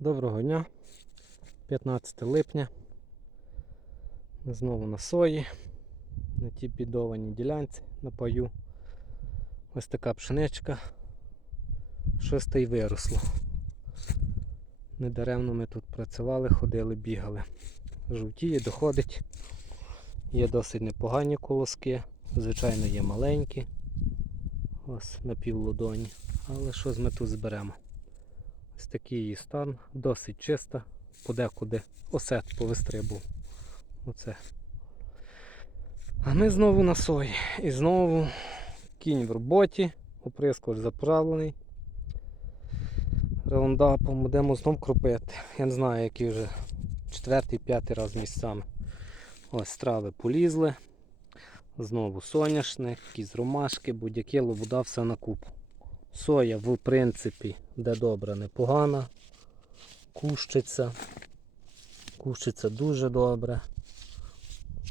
Доброго дня, 15 липня. Знову на сої, на тій бідованій ділянці на паю. Ось така пшеничка. Щось та й виросло. Недаремно ми тут працювали, ходили, бігали. Жовтіє, доходить. Є досить непогані колоски. Звичайно, є маленькі. Ось на півлодоні. Але щось ми тут зберемо. Ось такий її стан, досить чиста, подекуди осет повистрибув. Оце. А ми знову на сої. І знову кінь в роботі, оприскувач заправлений. Раундапом будемо знов кропити. Я не знаю, який вже четвертий, п'ятий раз місцями. Ось трави полізли. Знову соняшник, якісь ромашки, будь-яке лобода, все на купу. Соя, в принципі, де добре, непогана. Кущиться. Кущиться дуже добре.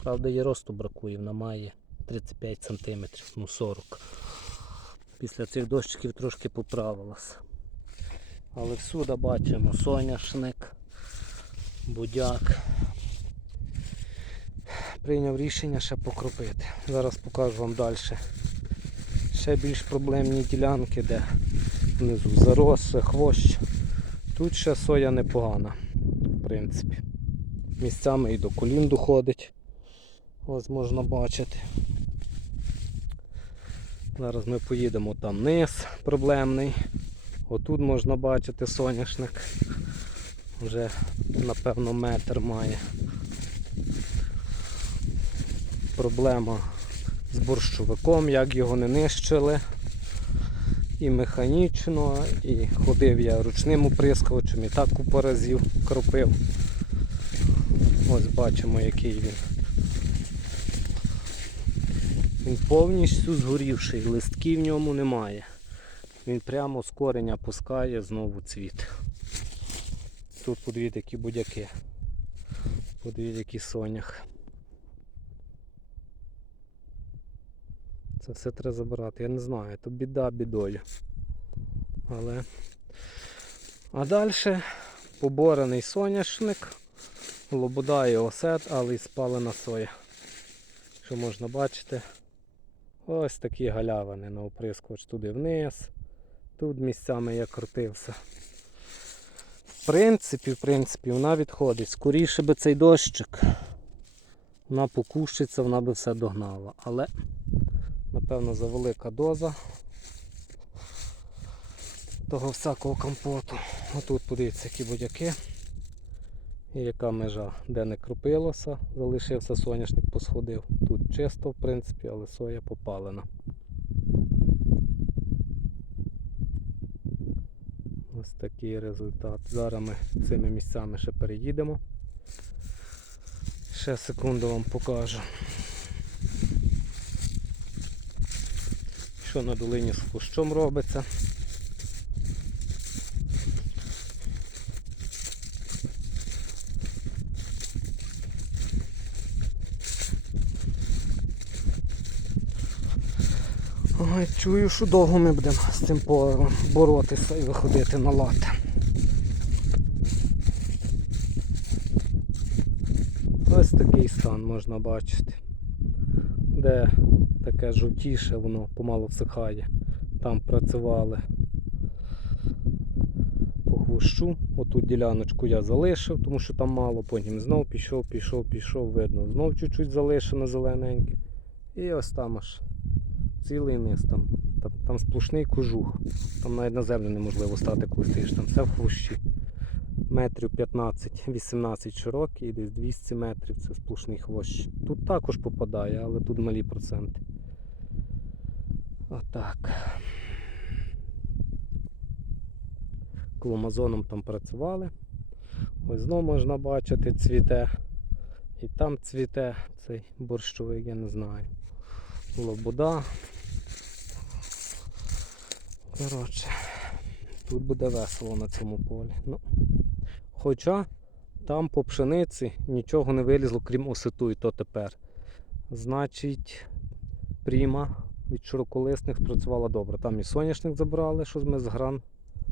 Правда, її росту бракує, вона має 35 см, ну 40 Після цих дощиків трошки поправилась. Але всюди бачимо соняшник, будяк. Прийняв рішення ще покропити. Зараз покажу вам далі. Ще більш проблемні ділянки, де внизу зарос, хвощ. Тут ще соя непогана, в принципі. Місцями і до колін доходить. Ось можна бачити. Зараз ми поїдемо там низ проблемний. Отут можна бачити соняшник. Вже напевно метр має. Проблема з борщовиком, як його не нищили. І механічно, і ходив я ручним оприскувачем, і так купу разів кропив. Ось бачимо, який він. Він повністю згорівший, листків в ньому немає. Він прямо з кореня пускає знову цвіт. Тут подивіться, які будяки. Подивіться, який сонях. Це все треба забирати. Я не знаю, то біда бідою. Але. А далі поборений соняшник, лобода і осет, але і спалена соя. Що можна бачити? Ось такі галявини на оприскувач туди вниз. Тут місцями я крутився. В принципі, в принципі, вона відходить. Скоріше би цей дощик. Вона покущиться, вона би все догнала. Але Напевно, завелика доза того всякого компоту. Отут подивіться, які будяки. І яка межа, де не кропилося, залишився соняшник, посходив. Тут чисто, в принципі, але соя попалена. Ось такий результат. Зараз ми цими місцями ще переїдемо. Ще секунду вам покажу. Що на долині з кущом робиться. Ой, чую, що довго ми будемо з цим поливом боротися і виходити на лад. Ось такий стан можна бачити, де таке жовтіше, воно помалу всихає. Там працювали по хвощу. Оту діляночку я залишив, тому що там мало, потім знов пішов, пішов, пішов, видно. Знов чуть-чуть залишено зелененьке. І ось там аж цілий низ там. Там, там сплошний кожух. Там навіть на землю неможливо стати коли там все в хвощі. Метрів 15-18 широкий і десь 200 метрів це сплошний хвощ. Тут також попадає, але тут малі проценти. Отак. Кломазоном там працювали. Ось знову можна бачити цвіте. І там цвіте цей борщовик, я не знаю. Лобода. Коротше, тут буде весело на цьому полі. Ну, Хоча там по пшениці нічого не вилізло, крім осету, і то тепер. Значить, пріма від широколисних спрацювала добре. Там і соняшник забрали, що ми з гран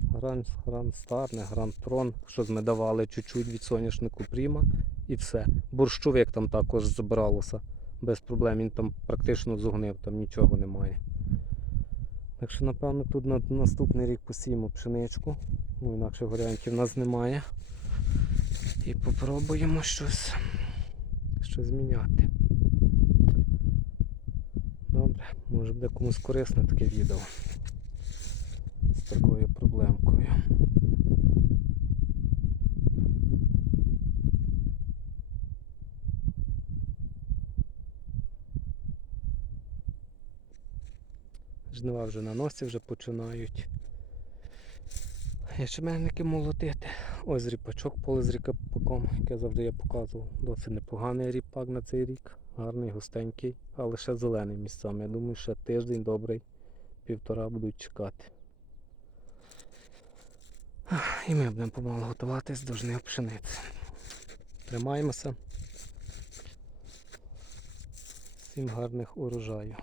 Гран, гран Стар, не Гран Трон. Що ми давали чуть-чуть від соняшнику Пріма і все. Борщовик там також забралося. Без проблем. Він там практично зугнив, там нічого немає. Так що, напевно, тут на наступний рік посіємо пшеничку. Ну, інакше варіантів в нас немає. І попробуємо щось, щось зміняти. Добре, може буде комусь корисне таке відео з такою проблемкою. Жнива вже на носі вже починають. Ячменники молотити. Ось ріпачок поле з ріпаком, яке завжди я показував. Досить непоганий ріпак на цей рік. Гарний, густенький, але ще зелений місцями. Я думаю, ще тиждень добрий, півтора будуть чекати. І ми будемо помалу готуватись до жнив пшениці. Тримаємося. Всім гарних урожаю.